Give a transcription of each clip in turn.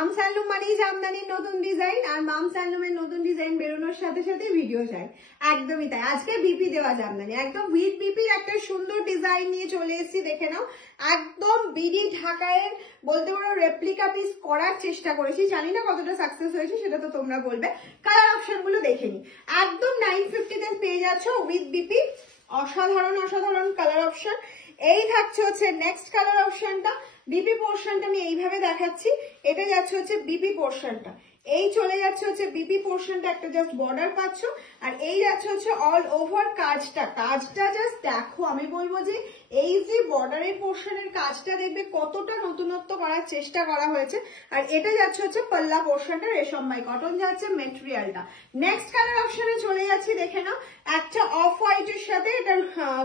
Mum's handloom মানেই জামদানির নতুন design, আর mum's হ্যান্ডলুমের নতুন ডিজাইন বেরোনোর সাথে সাথে ভিডিও চাই। একদমই তাই। আজকে বিপি দেওয়া জামদানি, একদম উইথ বিপি একটা সুন্দর ডিজাইন নিয়ে চলে এসেছি। দেখে নাও, একদম বিডি ঢাকায় বলতে পারো রেপ্লিকা পিস করার চেষ্টা করেছি। জানি না কতটা সাকসেস হয়েছে, সেটা তো তোমরা বলবে। কালার অপশন গুলো দেখে নি। একদম 950 তে পেয়ে যাচ্ছ উইথ বিপি। অসাধারণ অসাধারণ কালার অপশন। এই থাকছে হচ্ছে নেক্সট কালার অপশনটা। বিপি পোর্শনটা আমি এইভাবে দেখাচ্ছি। এটা যাচ্ছে হচ্ছে বিপি পোর্শনটা, এই চলে যাচ্ছে হচ্ছে বিপি পোর্শনটা, একটা জাস্ট বর্ডার পাচ্ছ। আর এই যাচ্ছে হচ্ছে অল ওভার কাজটা জাস্ট দেখো। আমি বলবো যে এই যে বর্ডারের পোর্শনের কাজটা দেখবে কতটা নতুনত্ব করার চেষ্টা করা হয়েছে। আর এটা যাচ্ছে হচ্ছে পাল্লা পোর্শনটা, রেশমবাই কটন যাচ্ছে মেটেরিয়ালটা। নেক্সট কালার অপশনে চলে যাচ্ছি। দেখে নাও, একটা অফ হোয়াইটের সাথে এটা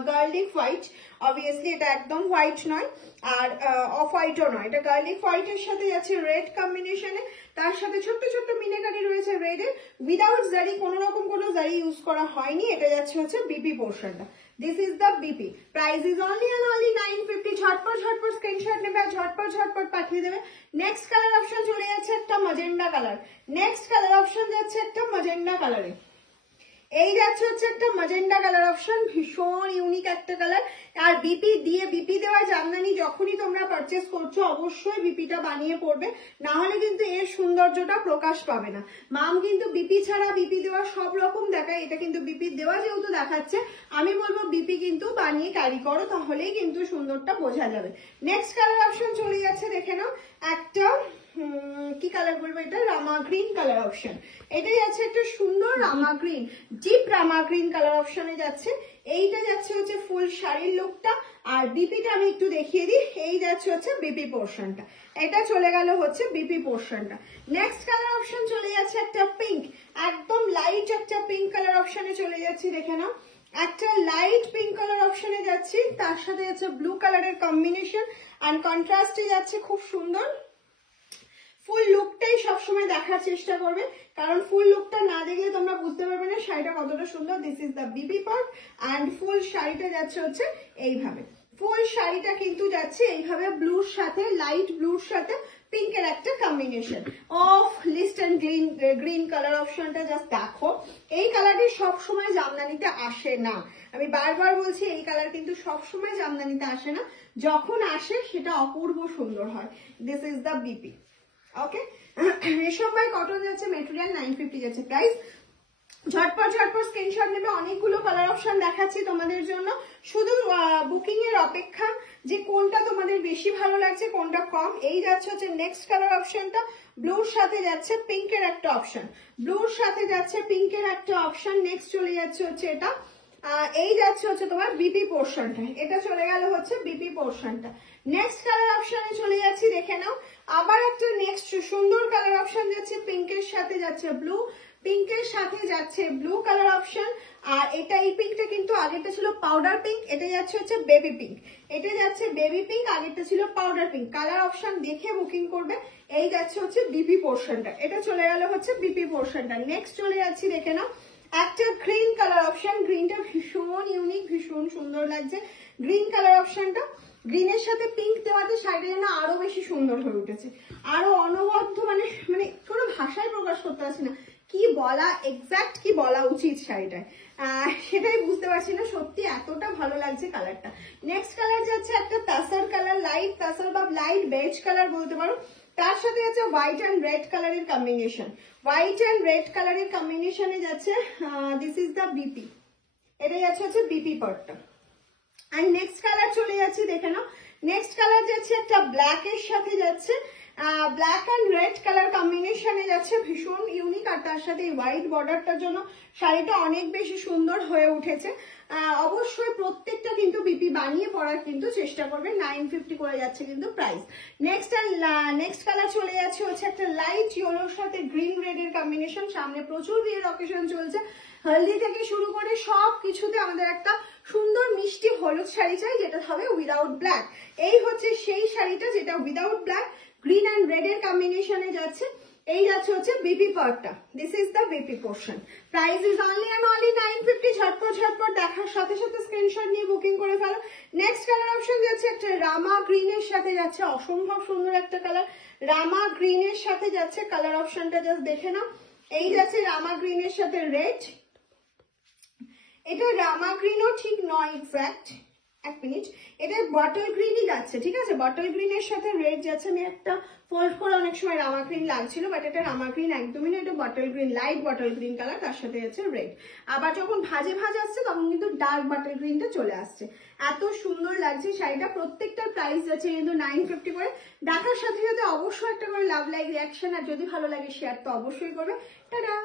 গার্লিক হোয়াইট। অবভিয়াসলি এটা একদম হোয়াইট নয় আর অফ হোয়াইটও নয়, এটা গার্লিক হোয়াইটের সাথে যাচ্ছে রেড কম্বিনেশনে। তার সাথে ছোট্ট ছোট্ট মিনাকারি রয়েছে রেডের, উইদাউট জারি, কোনো রকম কোনো জারি ইউজ করা হয়নি। এটা যাচ্ছে হচ্ছে বিপি পোর্শনটা। This is the BP. Price is only and only 950। ঝটপট ঝটপট স্ক্রিনশট নেবে আর ঝটপট ঝটপট পাঠিয়ে দেবে। নেক্সট কালার অপশন চলে যাচ্ছে একটা magenta colour. Next colour option যাচ্ছে একটা ম্যাজেন্ডা কালারে। এই যাচ্ছে হচ্ছে একটা ম্যাজেন্ডা কালার অপশন, ভীষণ ইউনিক একটা কালার। আর বিপি দিয়ে, বিপি দেওয়া জামদানি যখনই তোমরা পারচেস করছো অবশ্যই বিপিটা বানিয়ে পড়বে, না হলে কিন্তু এর সৌন্দর্যটা প্রকাশ পাবে না। মাম কিন্তু বিপি ছাড়া বিপি দেওয়া সব রকম দেখায়, এটা কিন্তু বিপি দেওয়া যেহেতু দেখাচ্ছে, আমি বলবো বিপি কিন্তু বানিয়ে ক্যারি করো, তাহলেই কিন্তু সুন্দরটা বোঝা যাবে। নেক্সট কালার অপশন চলে যাচ্ছে। দেখে নাও, একটা কি কালার বলবো, এটা রামা গ্রিন কালার অপশন। এটাই যাচ্ছে একটা সুন্দর রামা গ্রিন, ডিপ রামা গ্রিন কালার অপশনে যাচ্ছে। এইটা যাচ্ছে হচ্ছে ফুল শাড়ির লুকটা। আর বিপিটা আমি একটু দেখিয়ে দিই। এই যাচ্ছে হচ্ছে বিপি পোর্শনটা, এটা চলে গেল হচ্ছে বিপি পোর্শনটা। নেক্সট কালার অপশন চলে যাচ্ছে একটা পিঙ্ক, একদম লাইট একটা পিঙ্ক কালার অপশনে চলে যাচ্ছি। দেখে নাও, একটা লাইট পিঙ্ক কালার অপশনে যাচ্ছি, তার সাথে যাচ্ছে ব্লু কালারের কম্বিনেশন অ্যান্ড কন্ট্রাস্টে যাচ্ছে, খুব সুন্দর। ফুল লুকটাই সবসময় দেখার চেষ্টা করবে, কারণ ফুল লুকটা না দেখলে তোমরা বুঝতে পারবে না শাড়িটা কতটা সুন্দর। This is the BP part and full শাড়িটা যাচ্ছে হচ্ছে এইভাবে। ফুল শাড়িটা কিন্তু যাচ্ছে এইভাবে ব্লুর সাথে, লাইট ব্লুর সাথে পিঙ্কের একটা combination of list and green colour অপশনটা জাস্ট দেখো। এই কালারটি সবসময় জামদানিতে আসে না, আমি বারবার বলছি এই কালার কিন্তু সবসময় জামদানিতে আসে না, যখন আসে সেটা অপূর্ব সুন্দর হয়। This is the BP. Okay, রেশমবাই কটন যাচ্ছে, মেটেরিয়াল 950 যাচ্ছে প্রাইস। ঝটপট ঝটপট স্ক্রিনশট নেবে। অনেকগুলো কালার অপশন দেখাচ্ছি তোমাদের জন্য, শুধু বুকিং এর অপেক্ষা যে কোনটা তোমাদের বেশি ভালো লাগছে কোনটা কম। এই যাচ্ছে হচ্ছে নেক্সট কালার অপশনটা, ব্লুর সাথে যাচ্ছে পিঙ্কের একটা অপশন, ব্লুর সাথে যাচ্ছে পিঙ্কের একটা অপশন। নেক্সট চলে যাচ্ছে হচ্ছে এটা, এই যাচ্ছে হচ্ছে তোমার বিপি পোর্শনটা, এটা চলে গেল হচ্ছে বিপি পোর্শনটা। নেক্সট কালার অপশনে চলে যাচ্ছি। দেখে নাও, আবার একটা নেক্সট সুন্দর কালার অপশন যাচ্ছে, পিঙ্কের সাথে যাচ্ছে ব্লু, পিঙ্কের সাথে যাচ্ছে ব্লু কালার অপশন। আর এটা, এই পিঙ্কটা কিন্তু আগেরটা ছিল পাউডার পিঙ্ক, এটা যাচ্ছে হচ্ছে বেবি পিঙ্ক, এটা যাচ্ছে বেবি পিঙ্ক, আগেরটা ছিল পাউডার পিঙ্ক। কালার অপশন দেখে বুকিং করবে। এই যাচ্ছে হচ্ছে বিপি পোর্শনটা, এটা চলে গেল হচ্ছে বিপি পোর্শনটা। নেক্সট চলে যাচ্ছি। দেখে নাও, একটা গ্রিন কালার অপশন, গ্রিনটা ভীষণ ইউনিক, ভীষণ সুন্দর লাগছে গ্রিন কালার অপশনটা। গ্রিনের সাথে পিঙ্ক দেওয়াতে শাড়িটা যেন আরো বেশি সুন্দর হয়ে উঠেছে, আরো অনবদ্য, মানে কোনো ভাষায় প্রকাশ করতে পারছি না কি বলা, এক্সাক্ট কি বলা উচিত শাড়িটায়, সেটাই বুঝতে পারছি না। সত্যি এতটা ভালো লাগছে কালারটা। নেক্সট কালার যাচ্ছে একটা তাসার কালার, লাইট তাসার বা লাইট বেজ কালার বলতে পারো। তার সাথে যাচ্ছে হোয়াইট অ্যান্ড রেড কালারের কম্বিনেশন, হোয়াইট অ্যান্ড রেড কালারের কম্বিনেশনে যাচ্ছে। দিস ইজ দ্য বিপি, এটা যাচ্ছে হচ্ছে বিপি পার্টটা। আর নেক্সট কালার চলে যাচ্ছে। দেখে নাও, নেক্সট কালার যাচ্ছে একটা ব্ল্যাক এর সাথে যাচ্ছে, ব্ল্যাক অ্যান্ড রেড কালার কম্বিনেশনে যাচ্ছে, ভীষণ ইউনিক। আর তার সাথে হোয়াইট বর্ডারটার জন্য শাড়িটা অনেক বেশি সুন্দর হয়ে উঠেছে। অবশ্যই প্রত্যেকটা কিন্তু বিপি বানিয়ে পড়ার কিন্তু চেষ্টা করবে। 950 করে যাচ্ছে কিন্তু প্রাইস। নেক্সট কালার চলে যাচ্ছে হচ্ছে একটা লাইট ইয়েলোর সাথে গ্রিন রেড এর কম্বিনেশন। সামনে প্রচুর বিয়ের অকেশন চলছে, হলদি থেকে শুরু করে সব কিছুতে আমাদের একটা সুন্দর মিষ্টি হলুদ শাড়ি চাই, যেটা হবে উইদাউট ব্ল্যাক। এই হচ্ছে সেই শাড়িটা যেটা without black, green and red এর কম্বিনেশনে যাচ্ছে। এই যাচ্ছে হচ্ছে বিপি পার্টটা, this is the BP portion. Price is only and only 950। ঝটপট দেখার সাথে সাথে স্ক্রিনশট নিয়ে বুকিং করে ফেলো। নেক্সট কালার অপশন যাচ্ছে একটা রামা গ্রিনের সাথে যাচ্ছে, অসম্ভব সুন্দর একটা কালার, রামা গ্রিনের সাথে যাচ্ছে। কালার অপশনটা জাস্ট দেখে নাও। এই যাচ্ছে রামা গ্রিনের সাথে রেড, এটা রামা গ্রিনও ঠিক নয় এক্স্যাক্ট, এক মিনিট, এটা বটল গ্রিনই যাচ্ছে, ঠিক আছে, বটল গ্রিনের সাথে রেড যাচ্ছে। আমি একটা ফোল্ড করে অনেক সময় রামা গ্রিন লাগছিল, বাট এটা রামা গ্রিন একদমই না, এটা bottle green, light bottle green colour, তার সাথে যাচ্ছে রেড। আবার যখন ভাজে আসছে তখন কিন্তু ডার্ক বটল গ্রিনটা চলে আসছে। এত সুন্দর লাগছে শাড়িটা। প্রত্যেকটার প্রাইস যাচ্ছে কিন্তু 950 করে। দেখার সাথে সাথে অবশ্যই একটা করে লাভ লাইক রিয়াকশন, আর যদি ভালো লাগে শেয়ার তো অবশ্যই করবে। টাটা।